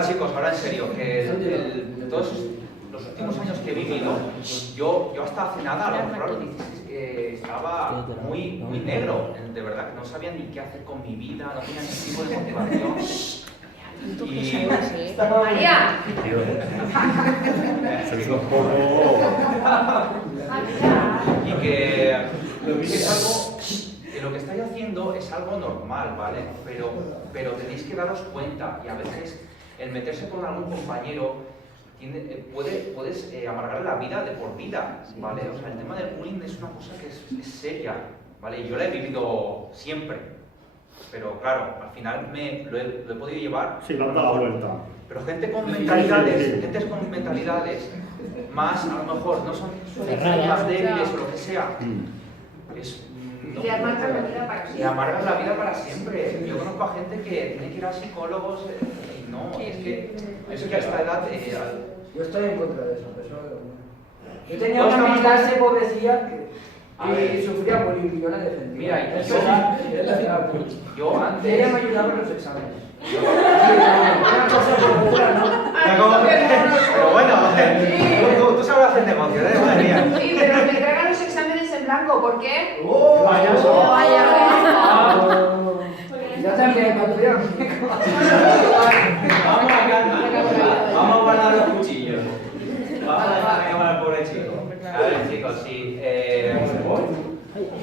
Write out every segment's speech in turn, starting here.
verdad, chicos, ahora en serio, que todos los últimos años que he vivido, yo hasta hace nada, a lo mejor a los 16, estaba muy negro, de verdad, que no sabía ni qué hacer con mi vida, no tenía ningún tipo de motivación. Y... María. Y que es algo, que lo que estáis haciendo es algo normal, ¿vale? Pero tenéis que daros cuenta, y a veces el meterse con algún compañero puedes amargar la vida de por vida, ¿vale? O sea, el tema del bullying es una cosa que es seria, ¿vale? Yo la he vivido siempre, pero claro, al final lo he podido llevar. Sí, le han dado la vuelta. Pero gente con mentalidades más, a lo mejor, no son más débiles o lo que sea, Y le amargas la vida para le siempre. amargas la vida para siempre. Yo conozco a gente que tiene que ir a psicólogos y no, es que a esta edad... Yo estoy en contra de eso, yo tenía una militancia pobrecilla que sufría bullying y yo la defendía. Mira, y yo antes... Ella me ayudaba en los exámenes. Una cosa por pura, ¿no? Pero bueno, tú sabes hacer negocio, ¿eh? Madre mía. Sí, pero me tragan los exámenes en blanco, ¿por qué? Vaya, Vaya. ya también, campeón. Vamos a guardar los cuchillos. Vamos a dejar que al pobre chico. A ver, chicos, sí.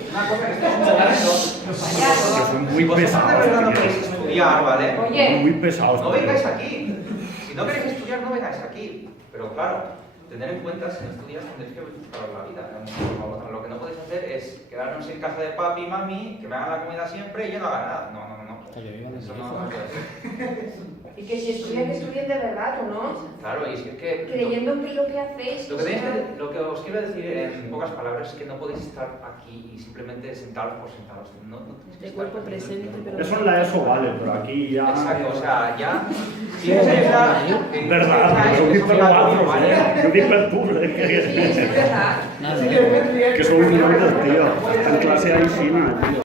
Una cosa que estáis estudiando. Que son muy Si vosotros de pesados, verdad no tío. queréis estudiar, ¿vale? Oye. Muy pesados. No vengáis aquí. Si no queréis estudiar, no vengáis aquí. Pero claro, tener en cuenta si no estudias tendréis que buscar la vida. Lo que no podéis hacer es quedaros en casa de papi y mami, que me hagan la comida siempre y yo no haga nada. No. Eso no puede ser. Y que si estudian, que estudien de verdad, ¿o no? Claro, y es que... Creyendo que lo que hacéis... Lo que os quiero decir en pocas palabras es que no podéis estar aquí y simplemente sentaros por sentaros. No tenéis que De estar cuerpo aquí. presente, pero... Eso en la ESO vale, pero aquí ya... Exacto, o sea, ya... Si pensáis la... Verdad, yo vi peruanos, yo vi perpul, Sí, es verdad. que son unos tío, en clase hay cine, tío.